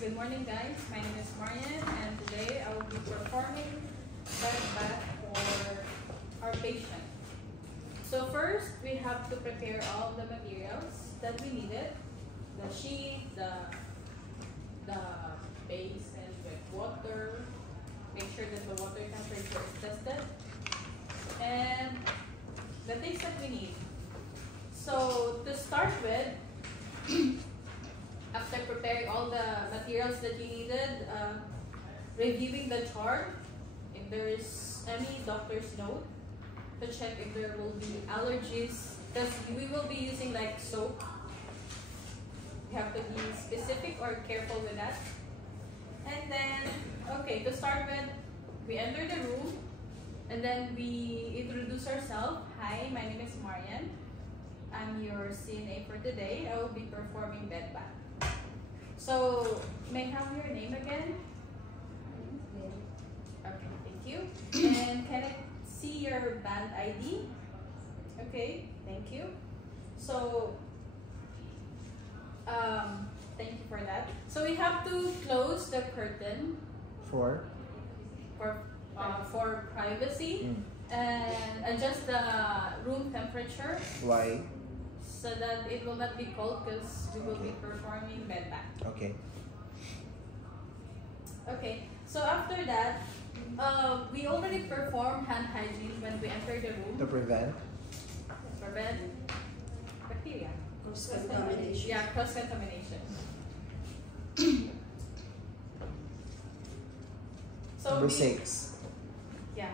Good morning, guys. My name is Marianne, and today I will be performing bed bath for our patient. So first, we have to prepare all the materials that we needed: the sheet, the basin with water. Make sure that the water temperature is tested, and the things that we need. So to start with, after preparing all the materials that you needed, reviewing the chart, if there is any doctor's note, to check if there will be allergies, because we will be using like soap. You have to be specific or careful with that. And then, okay, to start with, we enter the room, and then we introduce ourselves. Hi, my name is Marianne. I'm your CNA for today. I will be performing bed bath. So, may I have your name again? Okay, thank you. And can I see your band ID? Okay, thank you. So, thank you for that. So we have to close the curtain for privacy and adjust the room temperature. Why? So that it will not be cold because we will be performing bed bath. Okay. Okay, so after that, we already performed hand hygiene when we enter the room. To prevent bacteria. Cross-contamination. Yeah, cross-contamination. So Number 6. Yeah.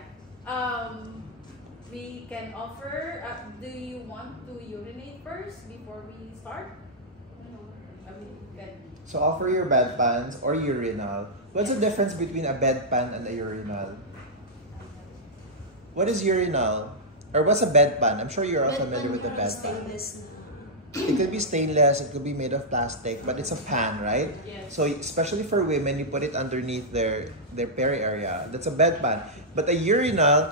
We can offer. Do you want to urinate first before we start? No. Good. So offer your bedpans or urinal. What's the difference between a bedpan and a urinal? What is urinal? Or what's a bedpan? I'm sure you're all familiar with the bedpan. It could be stainless, it could be made of plastic, but it's a pan, right? Yes. So especially for women, you put it underneath their peri area. That's a bedpan. But a urinal,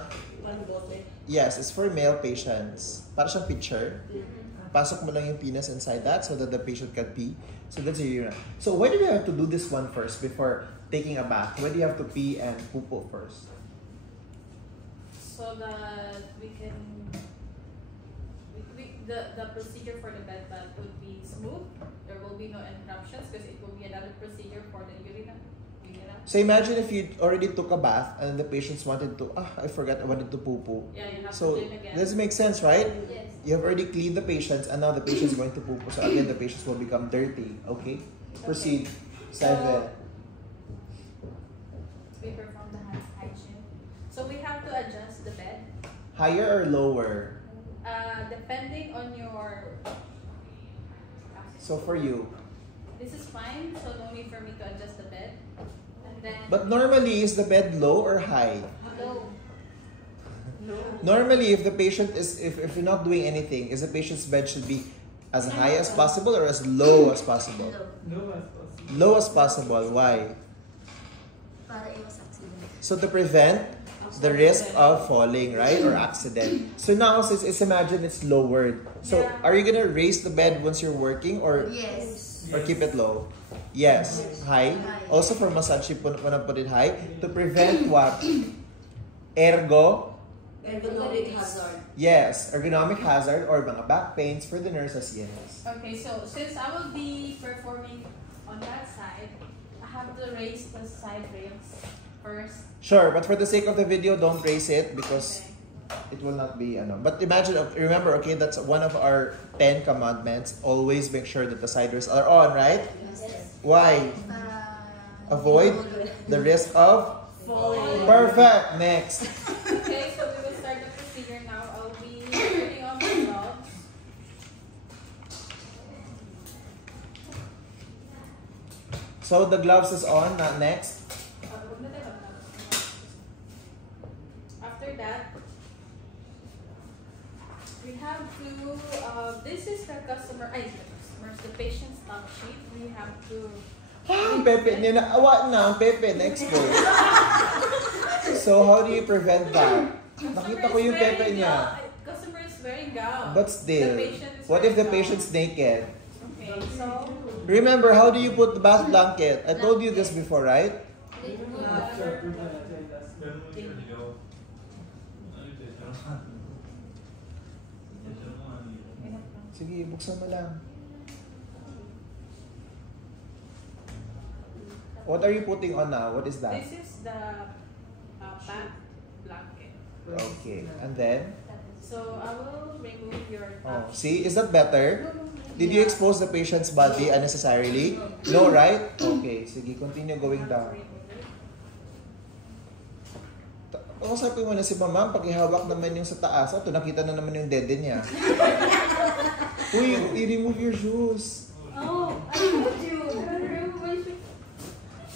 yes, it's for male patients. Para siyang picture. Pasok mo lang yung penis inside that so that the patient can pee. So that's a urinal. So why do we have to do this one first before taking a bath? Why do you have to pee and poo-poo first? So that we can... The procedure for the bed bath would be smooth. There will be no interruptions because it will be another procedure for the urinal. So imagine if you already took a bath and the patients wanted to, I forgot, I wanted to poo-poo. Yeah, you have so to clean again. This makes sense, right? Yes. You have already cleaned the patients and now the patient is going to poo-poo. So again, the patients will become dirty. Okay? Proceed. 7. So, we perform the hand hygiene. So we have to adjust the bed. Higher or lower? Depending on your... So for you? This is fine, so no need for me to adjust the bed. And then... But normally, is the bed low or high? Low. No. Normally, if the patient is, if you're not doing anything, is the patient's bed should be as high as possible or as low as possible? Low. Low as possible. Why? Para iwas accident. So to prevent the risk of falling, right? Or accident. So now, since imagine it's lowered. So Yeah. are you gonna raise the bed once you're working or Yes. or keep it low? Yes. High. Also for massage, you wanna put it high to prevent what? Ergonomic hazard. Yes, ergonomic hazard or mga back pains for the nurses, yes. Okay, so since I will be performing on that side, I have to raise the side rails first. Sure, but for the sake of the video, don't raise it because it will not be, But imagine, remember, okay, that's one of our 10 commandments. Always make sure that the side rails are on, right? Yes. Why? Avoid the risk of falling. Perfect. Next. Okay, so we will start the procedure now. I'll be putting on my gloves. So the gloves is on, not next. After that, we have to, this is the the patient's stock sheet. We have to... Pepe, ninaawa na ang Pepe, next po. So how do you prevent that? Nakita ko yung Pepe niya. Customer is wearing gown. But still, The patient is what if the wearing patient's naked? gown. Okay, so Remember, how do you put the bath blanket? I told you this before, right? Sige, buksan mo lang. What are you putting on now? What is that? this is the bath blanket. Okay, and then? So I will remove your Oh, top. see, is that better? Did you expose the patient's body unnecessarily? No, right? Okay, sige, continue going down. Kausapin mo na si mama, pakihawak naman yung sa taas. Ito, nakita na naman yung dede niya. Uy, i-remove your shoes. Oh, I told you. Remove my shoes.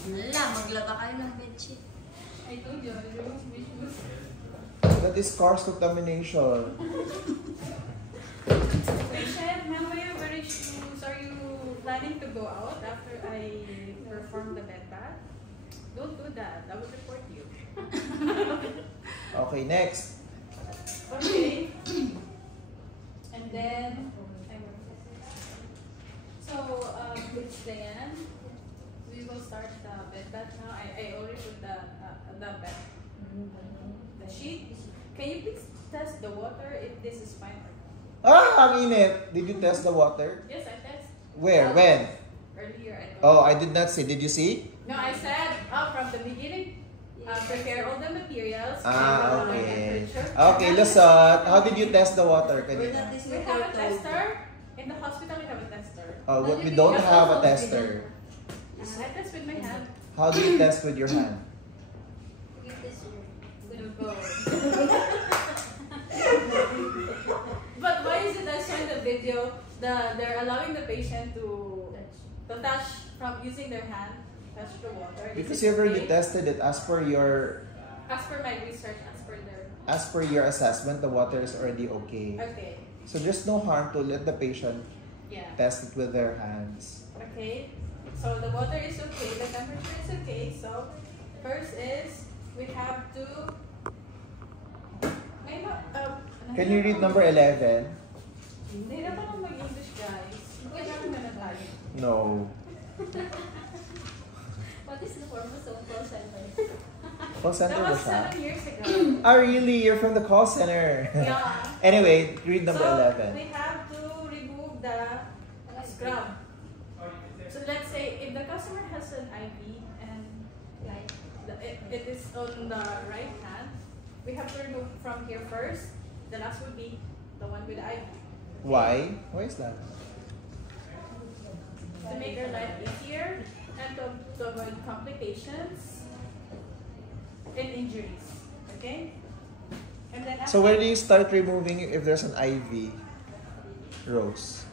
Wala, maglaba kayo ng bedsheet. I told you. Remove my shoes. That is cars contamination. Patient, mamaya, where is shoes? Are you planning to go out after I perform the bed bath? Don't do that. I will report you. Okay, next. Okay. And then, so, with Diane, we will start the bed bath now. I already put the bed, the sheet. Can you please test the water if this is fine? Ah, ang init. Did you test the water? Yes, I test. Where? When? Earlier, I told Oh, you. I did not see. Did you see? No, I said from the beginning, prepare all the materials. Ah, my okay. temperature. Okay, Lusot. How did you test the water We're kanina? not this We have a tester. In the hospital, we have a tester. Oh, what we don't have a tester. I test with my hand. How do you test with your hand? But why is it I saw in the video they're allowing the patient to touch from using their hand, touch the water? Because Is you it already okay? tested it as per your My research, as per your assessment, the water is already okay. Okay, So there's no harm to let the patient yeah. test it with their hands. Okay, so the water is okay, the temperature is okay. So first is we have to. Can you read number 11? Hindi na pa mag-English, guys. Kailangan na tayo. No. What is the purpose of call center? Call center That ba was siya? 7 years ago. Ah, really? You're from the call center. Yeah. Anyway, read number So 11. we have to remove the scrub. So let's say if the customer has an IV and it is on the right hand, we have to remove from here first. The last would be the one with IV. Why? Why is that? To make our life easier and to avoid complications and injuries. Okay? And then So where do you start removing if there's an IV? Rose.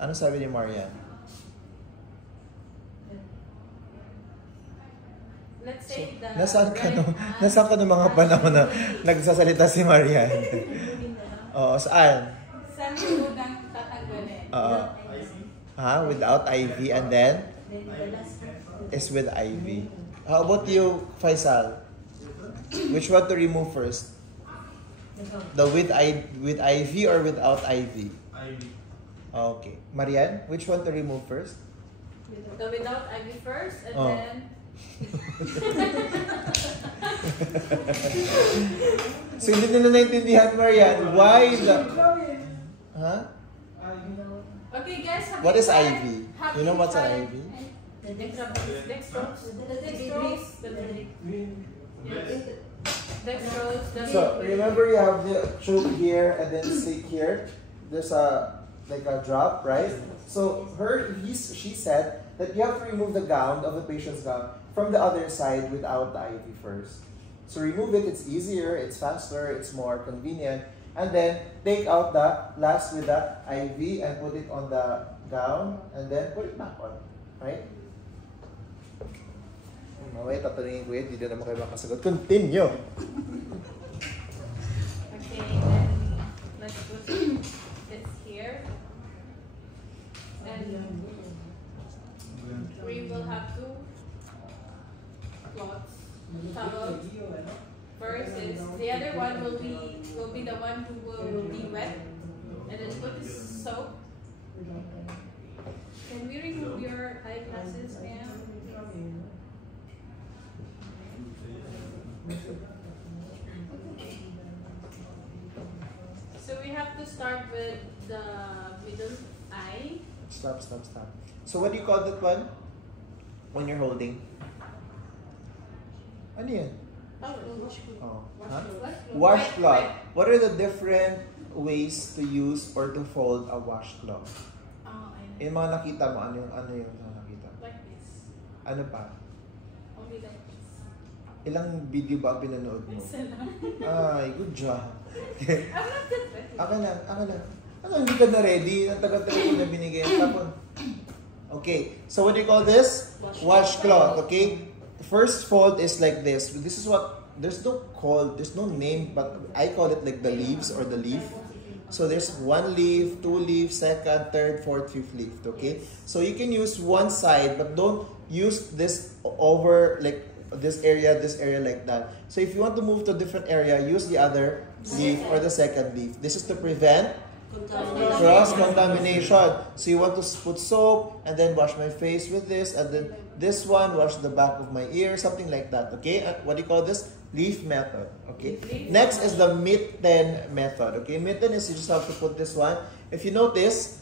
Ano sabi ni Marianne? let's say the Nasaan ka right nung, hand nasaan ka nung mga panahon na nagsasalita si Marianne? Oo, saan? saan mo nang tatanggalin? Without IV and then is with IV. How about you, Faisal? Which one to remove first? The with IV or without IV? IV. Okay. Marianne, which one to remove first? The without IV first and Oh. then So hindi nila naintindihan, Marianne, why the... Huh? okay guys, have What you is tried- IV? have You know what's an tried IV? The dextrose. Dextrose. So remember you have the tube here and then stick here. There's a like a drop, right? So she said that you have to remove the gown of the patient's gown from the other side without the IV first. So remove it, it's easier, it's faster, it's more convenient. And then take out the last with the IV and put it on the gown and then put it back on, right? Mamaya tatanungin ko yun, hindi na naman kayo makasagot. Continue! Okay, then let's put this here. And we will have two cloths. Towels. First is the other one will be the one who will be wet, and then put this soap Can we remove your eyeglasses, ma'am? So we have to start with the middle eye. Stop. So what do you call that one? When you're holding? Ano yan? Oh. Huh? Washcloth. What are the different ways to use or to fold a washcloth? Oh, I know. Yung mga nakita mo, ano yung nakita? Like this. Ano pa? Only like this. Ilang video ba ang pinanood mo? Isa lang. Ay, good job. I'm not that ready. Aka na. Ano, hindi ka na ready? Ang tagal-tagal ko na binigay. Tapon. Okay, so what do you call this? Washcloth, okay? First fold is like this. This is what, there's no name, but I call it like the leaves or the leaf. So there's one leaf, two leaves, second, third, fourth, fifth leaf, okay? So you can use one side, but don't use this over like this area like that. So if you want to move to a different area, use the other leaf or the second leaf. This is to prevent cross-contamination. So you want to put soap and then wash my face with this, and then this one, wash the back of my ear, something like that, okay? What do you call this? Leaf method, okay? Next is the mitten method, okay? Mitten is you just have to put this one. If you notice,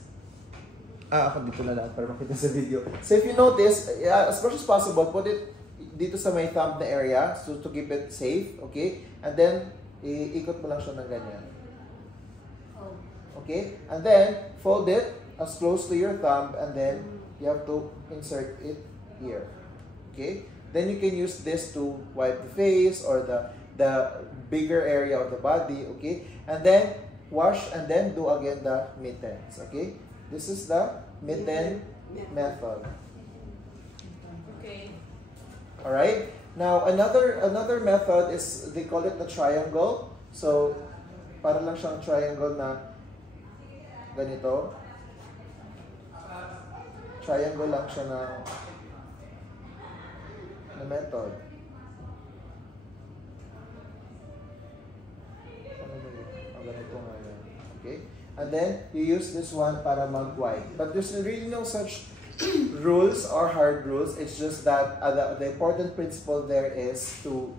ako dito na lahat para makita sa video. So if you notice, as much as possible, put it dito sa may thumb na area so to keep it safe, okay? And then, iikot mo lang siya ng ganyan. Okay? And then, fold it as close to your thumb, and then you have to insert it here. Okay? Then you can use this to wipe the face or the bigger area of the body. Okay? And then, wash and then do again the mittens. Okay? This is the mitten method. Okay. Alright? Now, another method is, they call it the triangle. So, para lang siyang triangle na ganito. Triangle lang siya na method. Ano ba yun? Ganito nga yan. Okay? And then, you use this one para mag-wipe. But there's really no such rules or hard rules. It's just that the important principle there is to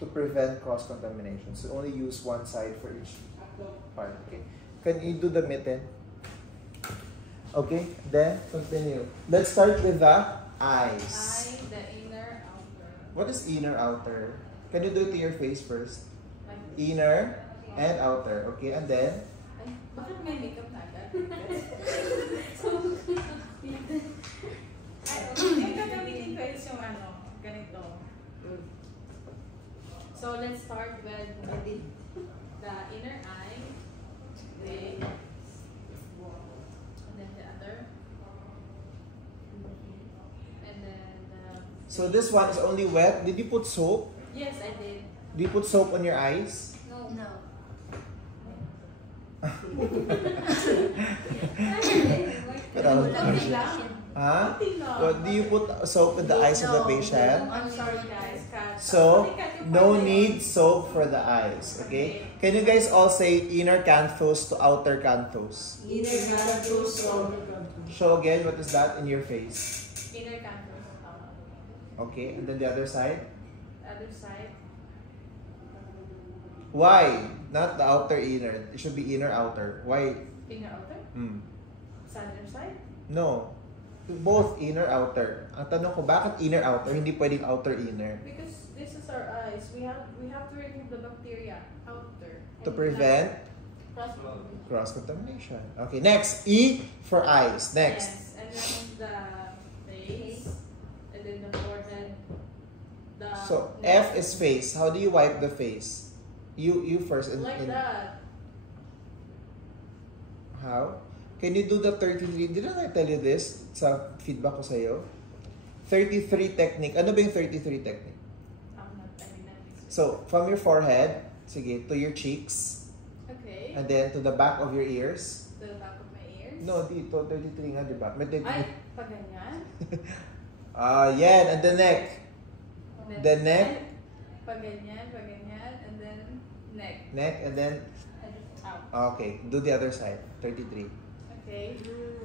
prevent cross-contamination. So only use one side for each part. Okay. Can you do the mitten? Okay, then continue. Let's start with the eyes. Eye, the inner, outer. What is inner, outer? Can you do it to your face first? Like this. Inner and outer. Okay, and then? Ay, bakit may makeup na agad? Yung gagamitin ko is yung ano, ganito. So let's start with the inner eye. Okay. And then the other. And then So this one is only wet. Did you put soap? yes, I did. Do you put soap on your eyes? No. Konti lang. Huh? Konti lang. Well, do you put soap in the eyes of the patient? I'm sorry guys. Cut. So, Cut yung no part na yun. need soap for the eyes, okay? Can you guys all say inner canthus to outer canthus? Show again, what is that in your face? Inner canthus. Okay, and then the other side? Other side. Why? Not the outer inner. It should be inner outer. Why? Inner outer. Sa other side. No. Both inner outer. Ang tanong ko, bakit inner outer? Hindi pwedeng outer inner. Because this is our eyes. We have to remove the bacteria outer. To prevent cross-contamination. cross-contamination. Okay, next. E for eyes. Next. Yes, and then the face, and then the forehead. So, neck. F is face. How do you wipe the face? You first. Like that. How? Can you do the 33? Didn't I tell you this sa feedback ko sa'yo? 33 technique. Ano ba yung 33 technique? I'm not. I mean, not. So, from your forehead, sige, to your cheeks, Okay. and then to the back of your ears. To the back of my ears. No, dito, 33 nga, di ba? May 33. Ay, pag ganyan. Yan, and the neck. And then The neck. Pag ganyan, and then neck. Neck, and then, And out. okay, do the other side, 33. Okay. Okay.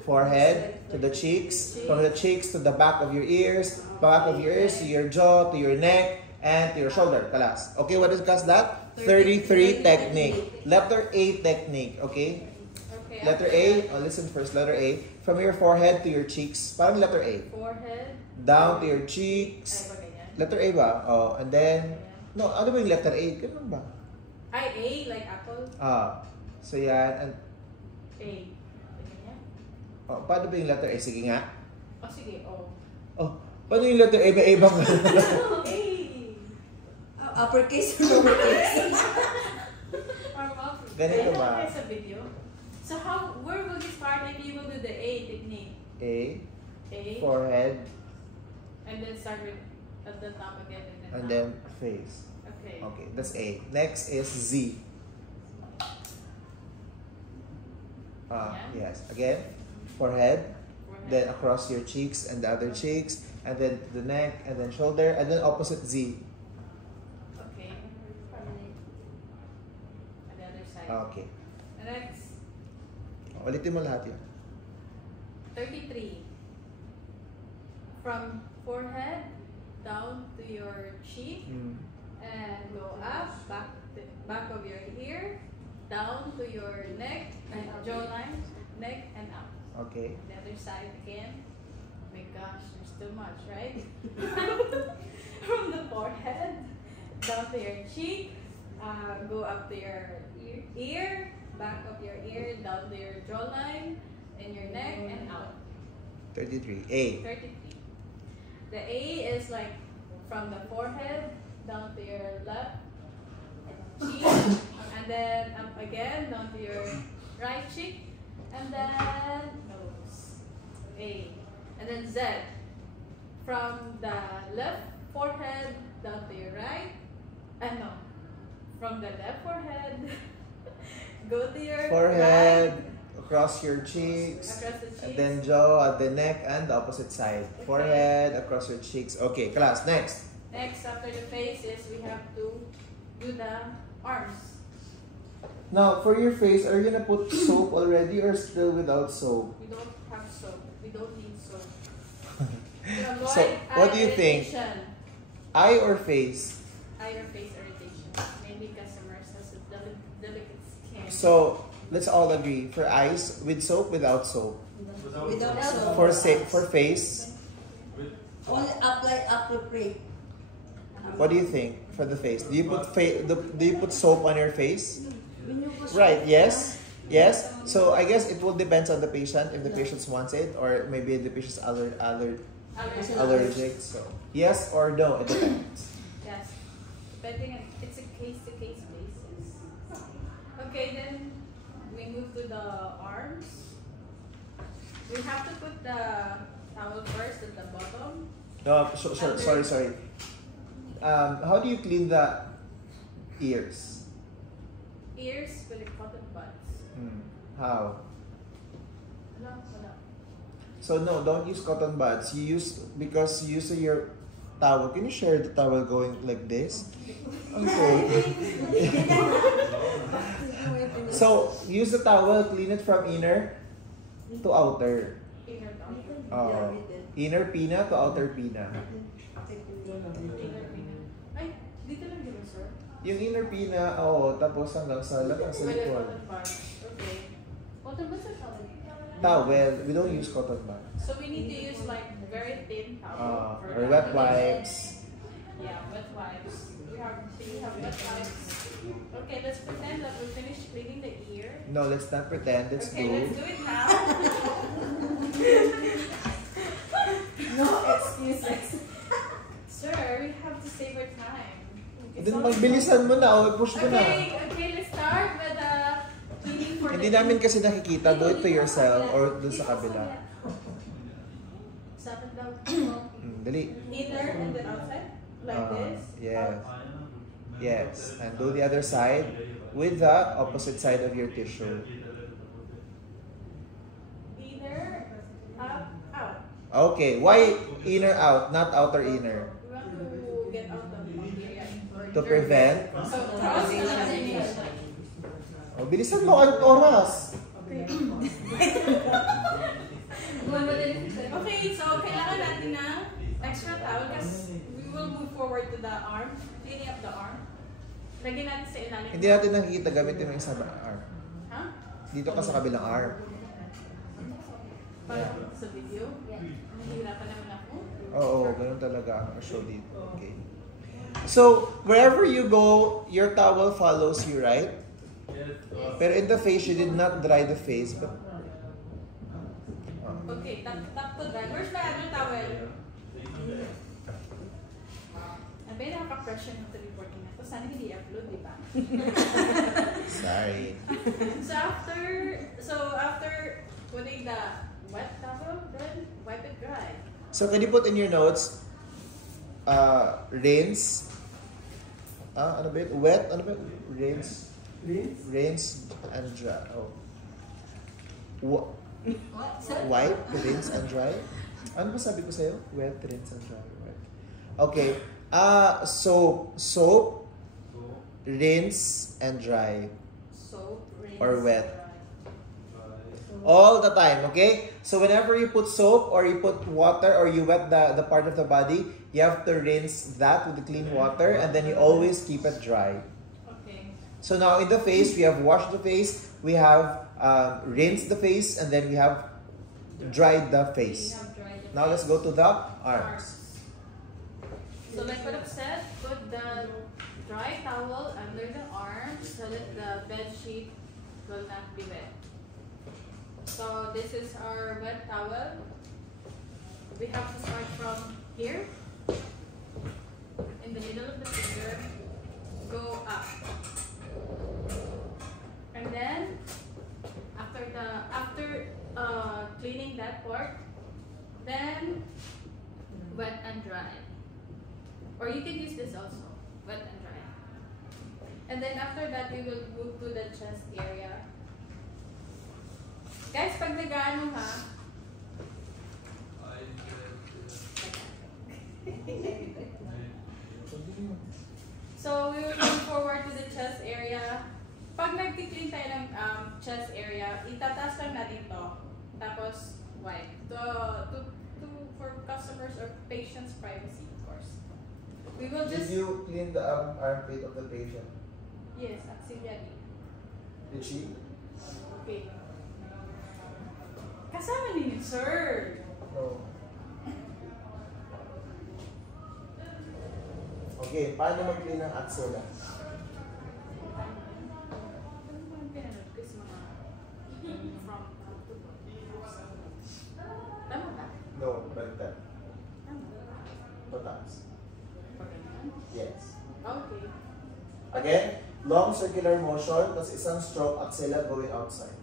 Forehead to the cheeks, from the cheeks to the back of your ears, back of your ears to your jaw, to your neck, and to your shoulder. Kalas. Okay, what is that? 33 technique. Letter A technique. Okay? Okay. Letter A. Oh, listen first. Letter A. From your forehead to your cheeks. Parang letter A. Forehead. Down to your cheeks. Ay, ganyan. Letter A ba? Oh, and then... No, ano ba yung letter A? Ganun ba? Ay, A, like apple. So yan. And, A. Ganyan. oh, paano ba yung letter A? Sige nga. Oh, sige. Oh. Oh, paano yung letter A? May A bang? A. Uppercase or lowercase? Ganito ba? Sa video. So where will you start if you will do the A technique? A. A. Forehead. And then start with at the top again. And then face. Okay. Okay, that's A. Next is Z. Yes. Again, forehead. Then across your cheeks and the other cheeks. And then the neck and then shoulder. And then opposite Z. Okay. And the other side. Okay. And next, Ulitin mo lahat yun. 33. From forehead down to your cheek and go up, back of your ear, down to your neck and jawline, neck and up. Okay. The other side again. Oh my gosh, there's too much, right? From the forehead down to your cheek, go up to your ear, back of your ear, down to your jawline, and your neck, and out. 33. A. 33. The A is like from the forehead down to your left cheek, and then up again down to your right cheek, and then nose. A. And then Z. From the left forehead down to your right. No. From the left forehead, go to your Forehead, right, across your cheeks, across the cheeks. and then jaw at the neck and the opposite side. Okay. Forehead, across your cheeks. Okay, class, next. Next, after the face is we have to do the arms. Now, for your face, are you gonna put soap already or still without soap? We don't have soap. We don't need soap. To avoid So, what do you eye think? irritation. Eye or face? Eye or face irritation. Maybe customers has a delicate skin. So, let's all agree. For eyes, with soap, without soap. Without soap. For face, Only apply appropriate. what do you think? For the face, do you put soap on your face? When you put Right, soap, yes. Yes. So I guess it will depend on the patient if the patient wants it or maybe the patient's allergic. So yes or no, it depends. Yes. Depending on, it's a case-to-case basis. Okay, then we move to the arms. We have to put the towel first at the bottom. No, sorry. How do you clean the ears? Ears with the cotton buds. How? Wala. So no, don't use cotton buds. You use your towel. Can you share the towel going like this? Okay. So use the towel, clean it from inner to outer. Inner to outer. Inner pina to outer pina. Inner pinna. Ay, dito lang dito, sir. Yung inner pina, tapos hanggang sa With the likod. cotton buds. Okay. Cotton buds or towel? Towel, we don't use cotton buds. So we need to use like very thin towel. for Or that. wet wipes. Yeah, wet wipes. We have wet wipes. Okay, let's pretend that we finished cleaning the ear. No, let's not pretend. Let's Okay, do. let's do it now. No excuses. Sir, we have to save our time. Then magbilisan mo na, push mo na. Okay, let's start with the cleaning for Hindi the namin kasi nakikita, do it to yourself or dun sa kabila. Sapat daw. Dali. Inner and then outside? Like this? Yes. Yes. And do the other side with the opposite side of your tissue. Inner, up, out. Okay. Why inner out, not outer inner? We want to get out of bacteria. To prevent? So, cross-contamination. Bilisan mo ang oras. Okay. move forward to the arm, cleaning up the arm. Lagyan natin sa ilalim. Hindi natin nakikita, gamitin mo yung isang arm. Ha? Dito ka sa kabilang arm. Parang sa video? Nahihirapan naman ako. Oo, ganun talaga ang show dito. Okay. So, wherever you go, your towel follows you, right? Pero in the face, you did not dry the face. But, Okay, tap to dry. Where's my other towel? Abay, nakaka-pressure ng reporting na ito. Sana hindi upload, di ba? sorry. So after putting the wet towel, then wipe it dry. So, can you put in your notes, rinse, ano ba yun? Wet, ano ba yun? Rinse and dry. Oh. Wipe, rinse and dry? Ano ba sabi ko sa'yo? Wet, rinse and dry. Right. Okay. Soap, rinse and dry. Soap, rinse, Or wet. dry. All the time, okay? So whenever you put soap or you put water or you wet the part of the body, you have to rinse that with the clean water and then you always keep it dry. Okay. So now in the face, we have washed the face, we have rinsed the face, and then we have dried the face. We have dried the Now let's go to the arms. So like what I've said, put the dry towel under the arms so that the bed sheet will not be wet. So this is our wet towel. We have to start from here, in the middle of the finger, go up. And then after cleaning that part, then wet and dry. Or you can use this also, wet and dry. And then after that, we will move to the chest area. Guys, pag nag-ano ha, so we will move forward to the chest area. Pag nag-clean tayo ng chest area, itataas lang natin to. Tapos, wipe. For customers or patients' privacy, of course. We will Did just... you clean the armpit of the patient? Yes, auxiliary. Did she? Okay. Kasama ninyo, sir. No. Okay, paano mag-clean ng axilla? Tama ba? No, baliktad. Tama. Pataas. Yes. Okay. Again, long circular motion, tapos isang stroke axilla going outside.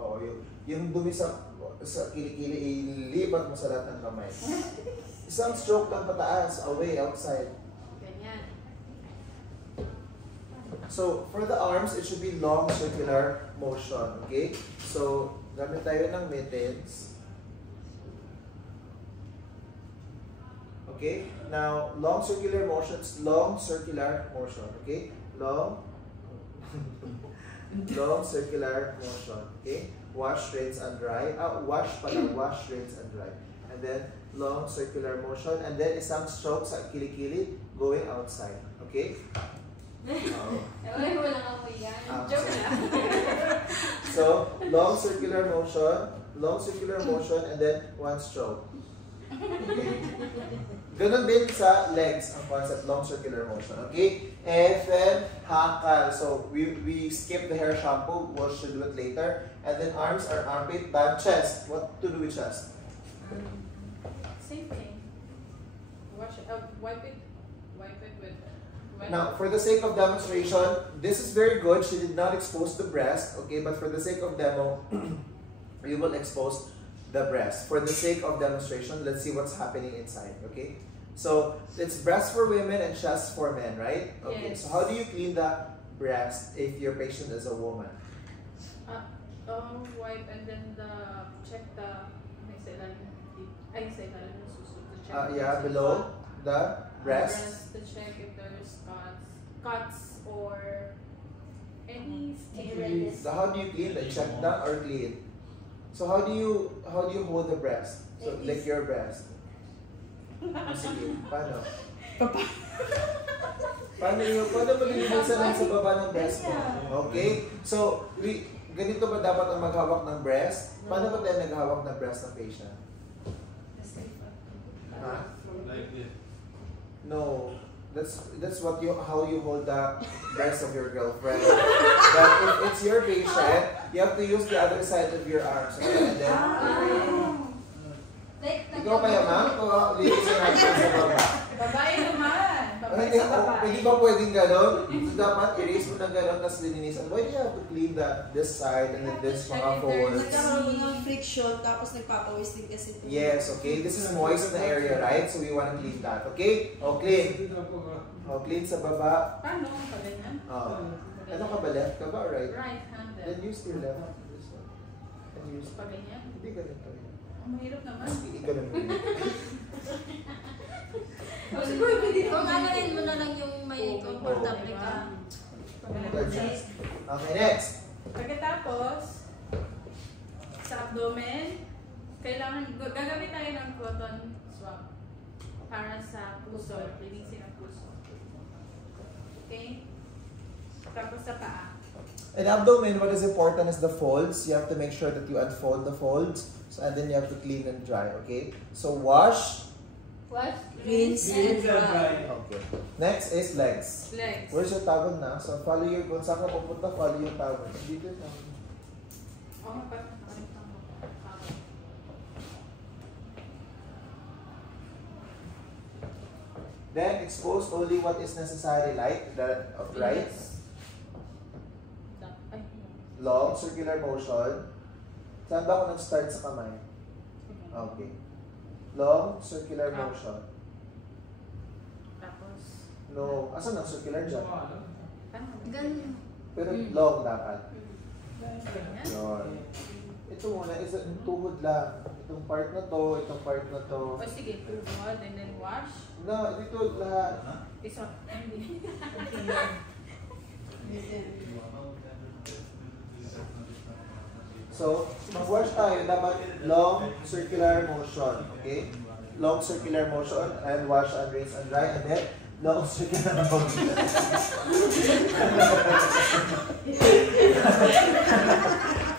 Oo, yung dumi sa kilikili, ilipat mo sa lahat ng kamay. Isang stroke lang pataas, away, outside. Ganyan. So, for the arms, it should be long circular motion, okay? So, gamit tayo ng mittens. Okay? Now, long circular motion, okay? Long circular motion, okay? Wash, rinse, and dry. Wash, rinse, and dry. And then, long circular motion. And then, isang stroke sa kilikili going outside, okay? Wala ako yan. Joke na. So, long circular motion, and then one stroke. Okay. Ganon din sa legs ang concept, long circular motion. Okay? And then, hakal. So, we skip the hair shampoo. We should do it later. And then arms are armpit, band, chest. What to do with chest? Same thing. Wash it. Wipe it with wet. Now, for the sake of demonstration, this is very good. She did not expose the breast. Okay? But for the sake of demo, we will expose the breast. For the sake of demonstration, let's see what's happening inside. Okay? So, it's breast for women and chest for men, right? Okay, yes. So how do you clean the breast if your patient is a woman? Wipe and then check the Yeah, below the breast. to check if there's cuts or any skin. So how do you clean the check that or clean? So how do you hold the breast? So like your breast. Sige, paano? Paano malilimutan sa lang sa baba ng breast mo? Okay? So, ganito ba dapat ang maghawak ng breast? Paano ba tayo naghawak ng breast ng patient? Ha? Like this. No. That's how you hold the breast of your girlfriend. But if it's your patient, you have to use the other side of your arms. Okay? And then, ikaw kaya ma'am? O lilisin natin sa baba? Babae naman. Babae Hindi, sa babae. hindi ba pwedeng gano'n? So dapat erase mo ng gano'n, tapos linisan. Why do you have to clean this side and then this mga folds? Nagkaroon ng friction, tapos nagpapawis din kasi. Yes, okay. This is moist na area, right? So we want to clean that, okay? O, clean. O, clean sa baba. Paano? Paganyan? Ano ka ba, left ka ba or right? Right-handed. Then use your left. This one. And use... Paganyan? Hindi ganito yun. Ang mahirap naman. Ganun mo yun. Siguro pwede Kung gagawin mo na lang yung may comfortable ka. Okay, next. Pagkatapos, sa abdomen, kailangan, gagamit tayo ng cotton swab para sa puso, linisin ang puso. Okay? Tapos sa paa. In abdomen, what is important is the folds. You have to make sure that you unfold the folds. So, and then you have to clean and dry, okay? So, wash. What? Rinse and dry. Okay. Next is legs. Legs. Where's your towel na? So, follow your, kung saan ka pupunta, follow yung towel. Dito na. Oh, mapapakalimutan ko. Then, expose only what is necessary, like that, right? Ay, Long, circular motion. Saan ba ako nag-start sa kamay? Okay. Long, circular motion. tapos, No, asan ang circular dyan? paano? Ganun. Pero long dapat. Ganyan? Yun. Ito muna, isa yung tuhod lang. Itong part na to, itong part na to. O sige, tuhod and then wash. No, dito lahat. Isa. Hindi. So, mag-wash tayo, dapat long circular motion, okay? Long circular motion and wash and rinse and dry and then long circular motion.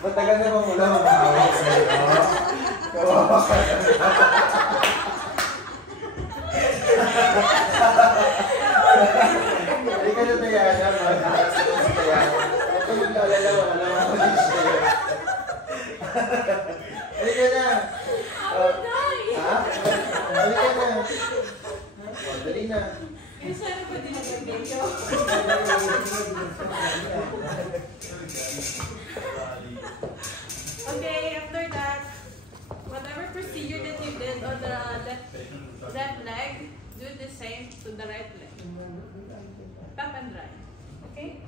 Matagal na bang mula mag-awak sa'yo? Kawawa ka Hindi ka na tayana, mag-awak sa tayana. Ito maglalala, wala naman ako dito sa'yo. Halika na. Ha? Halika na. Dali na. Yung sana pa din ang video. Okay, after that, whatever procedure that you did on the left leg, do the same to the right leg. Tap and dry. Okay?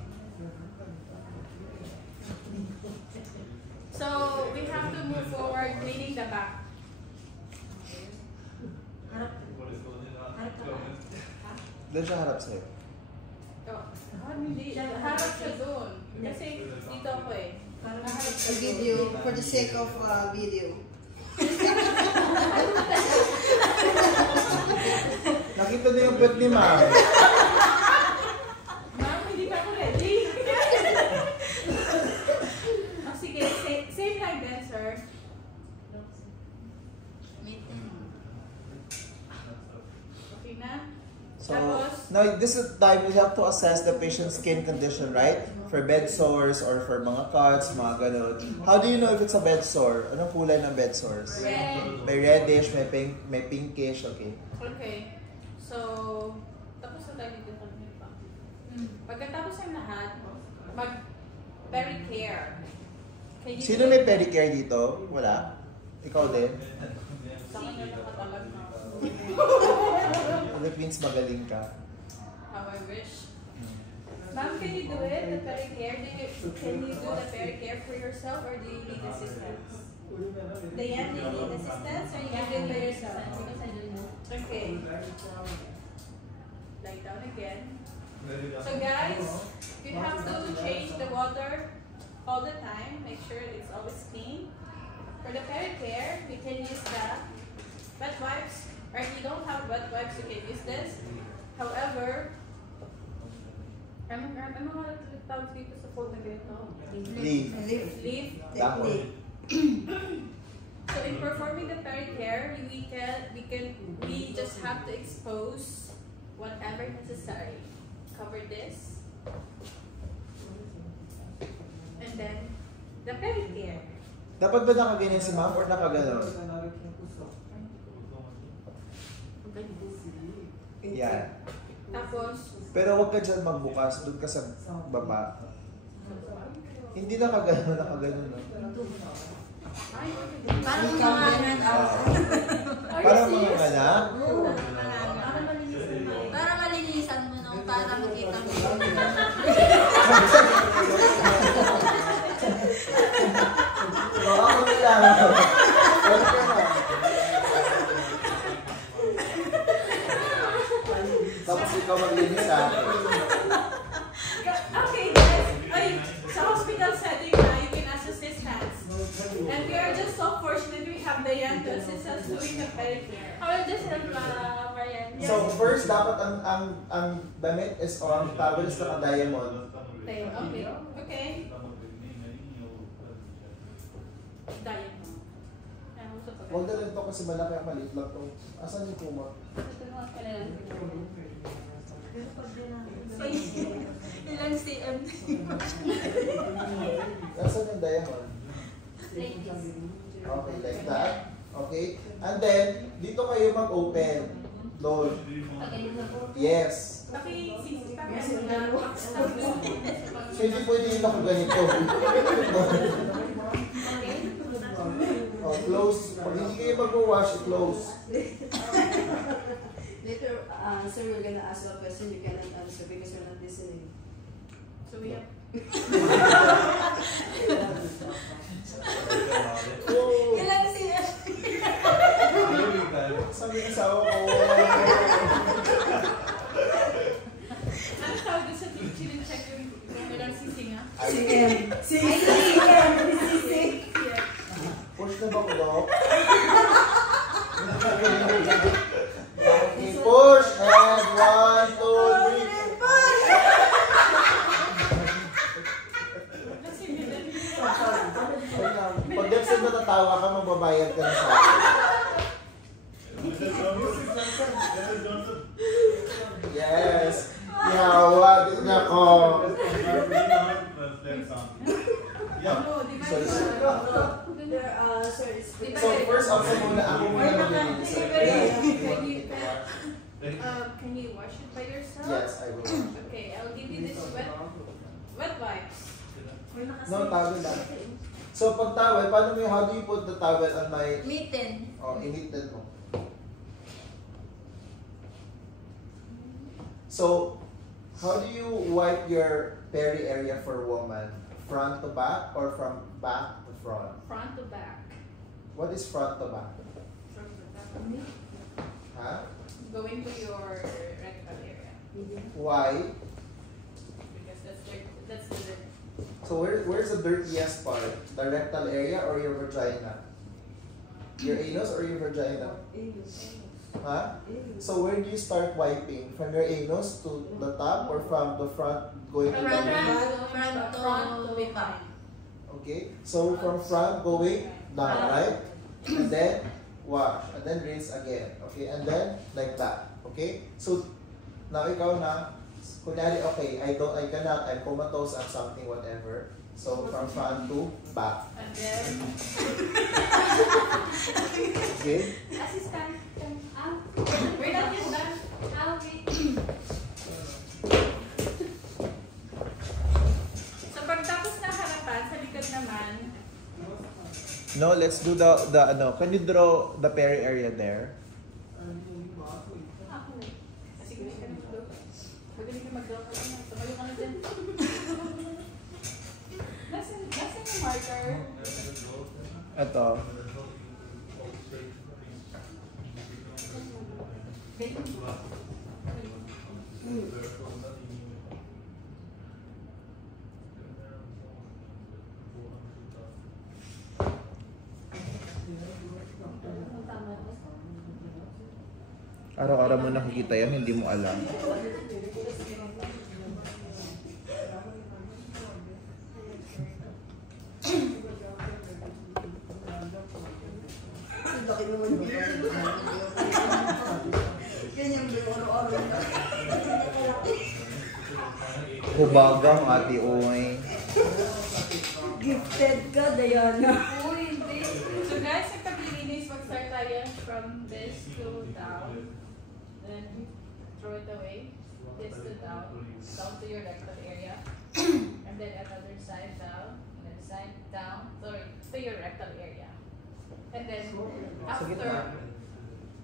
So, we have to move forward cleaning the back. Doon siya harap sa'yo. Hindi. Harap siya doon. Kasi dito ako eh. Harap siya doon. Video, for the sake of video. Nakita niyo yung puwet ni Ma'am. Ma'am, hindi pa ako ready. Sige, same like that, sir. Okay na? So, Tapos, now this is time we have to assess the patient's skin condition, right? For bed sores or for mga cuts, mga ganun. How do you know if it's a bed sore? Anong kulay ng bed sores? Red. May reddish, may pinkish, okay. Okay. So, tapos na tayo dito sa pa. Pagkatapos ng lahat, mag-pericare. Sino may pedicure dito? Wala? Ikaw din? Sa kanya nakatalag na. That means magaling ka. How I wish. Ma'am, can you do it? The pericare? Can you do the pericare for yourself or do you need assistance? Diane, do you need assistance or you can do it by yourself? Because I don't know. Okay. Lie down again. So guys, you have to change the water all the time. Make sure it's always clean. For the pericare, we can use the wet wipes or if you don't have wet wipes, you can use this. However, ano nga tawag dito sa fold na ganito? Leaf. Leaf. Dahon. So in performing the pericare, we just have to expose whatever necessary. Cover this, and then the pericare. Dapat ba nakaganyan si ma'am or nakaganon? Yan. Tapos, Pero huwag ka dyan magbukas, doon ka sa baba. Hindi nakaganon, nakaganon. No? Parang mga Parang mga anak. Parang malinisan mo nung para makita mo. Ako na lang. Tapos ikaw maglinis sa akin. okay guys, ay, sa hospital setting na, you can assist his hands. And we are just so fortunate we have Diane to assist us doing the pedicure. How will just help Marianne? So first, dapat ang damit is on, towel is naka-diamond. Okay, okay. Diane. Huwag na rin to kasi malaki ang maliit lang to. Asan yung kumot? Ilang cm? Asan yung diamond? Okay, like that. Okay. And then, dito kayo mag-open. Doon. Yes. So, hindi pwede yung nakaganito. Oh, close. Pag hindi kayo mag-wash, close. Later, sir, we're gonna ask you a question you cannot answer because you're not listening. So we have Ilang cm? Sabi ng asawa ko. ano tawag doon sa check yung ilang sising ah? CM. Push na ba ko, Dok? Okay, push! And 1, 2, 3. Pag Dexter natatawa ka, magbabayad ka na sa akin. Yes! Yawa din ako! Sorry, sorry. Sir, it's So, first off, muna ako muna maglilinis sa Can you wash it by yourself? Yes, I will. Okay, I'll give you this wet wipes. No, towel lang. So, pag towel, paano mo, how do you put the towel on my... Mitten. Oh, initin mo. So, how do you wipe your peri area for woman? Front to back or from back to front? Front to back. What is front to back? From the back. Huh? Going to your rectal area. Why? Because that's the dirt. So, where's the dirtiest part? The rectal area or your vagina? Your anus or your vagina? Huh? So, where do you start wiping? From your anus to the top or from the front going to the Front to behind. Okay, so from front going down, right? And then wash, and then rinse again. Okay, and then like that. Okay, so now ikaw na, kunyari, okay, I cannot, I'm comatose, I'm something, whatever. So from front to back. And then, Okay? assistant, we're not yet done. So pagtapos na harapan, sa likod naman, No, let's do the ano. Can you draw the peri area there? sige, hindi ka na mag-draw. Magaling ka mag-draw ka lang. Tumayo ka na dyan. Nasaan yung marker? Ito. Araw-araw mo nakikita yan, hindi mo alam. Ang laki naman dito. Ganyan ba yung araw-araw na? Hubagang ate Oy. Gifted ka, Diana. Uy, hindi. So guys, sa paglilinis, mag-start tayo from this to down. Then, throw it away. This to down. Down to your rectal area. And then another side down. And then side down. Sorry, to your rectal area. And then, Sa gitna. after...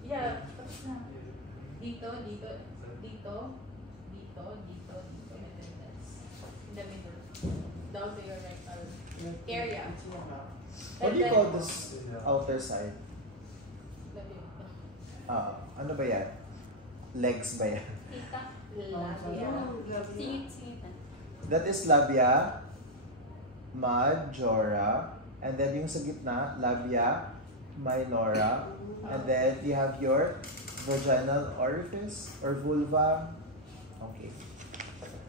Yeah, tapos na. Dito, dito, dito, dito, dito, dito, and then that's in the middle. Down to your rectal area. What do you call this outer side? Ano ba yan? Legs ba yan? Tita. Labia. Singit-singit. That is labia majora, and then yung sa gitna, labia minora, and then you have your vaginal orifice or vulva. Okay.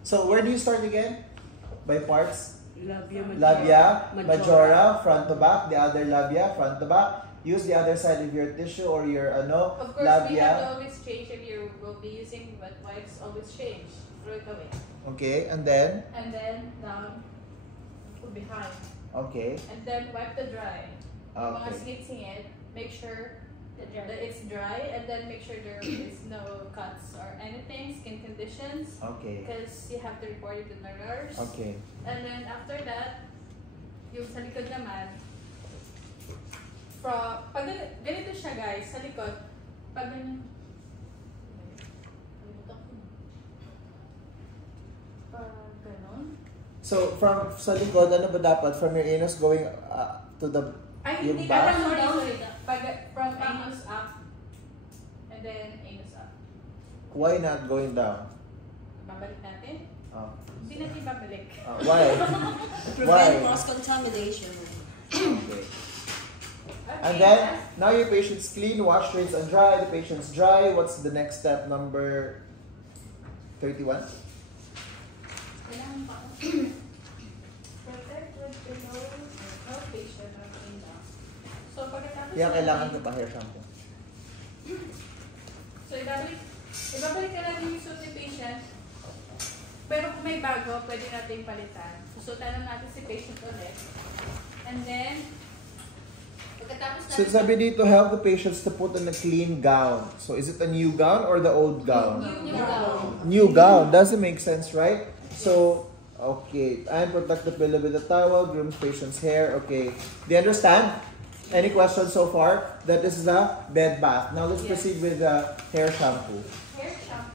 So where do you start again? By parts? Labia majora, front to back. The other labia, front to back. Use the other side of your tissue or your Of course, we have to labia. always change if you will be using wet wipes. Always change. Throw it away. Okay, and then? And then down, put behind. Okay. And then wipe the dry. Mga Okay. singit-singit, make sure that it's dry, and then make sure there is no cuts or anything, skin conditions, Okay. because you have to report it to the nurse. Okay. And then after that, yung sa likod naman, pag ganito siya guys, sa likod, pag ganyan, pag ganon. So from sa likod, ano ba dapat? From your anus going to the Ay, yung hindi back? ka sorry. From anus up, and then anus up. Why not going down? Babalik natin. Hindi natin babalik. Why? Prevent Why? cross-contamination. Okay. Okay. And then, now your patient's clean, wash, rinse, and dry. The patient's dry. What's the next step? Number 31? Kailangan pa. Protect with below no patient or clean. So, pagkatapos Kaya kailangan ko pa hair shampoo. So, ibabalik ka natin yung suit ni patient. Pero kung may bago, pwede natin palitan. Susutan lang natin si patient ulit. And then, pagkatapos So sabi dito, help the patients to put on a clean gown. So is it a new gown or the old gown? New gown. New gown. Doesn't make sense, right? So, okay. And protect the pillow with a towel, groom patient's hair. Okay. Do you understand? Any questions so far? That this is a bed bath. Now let's Yes. proceed with the hair shampoo. Hair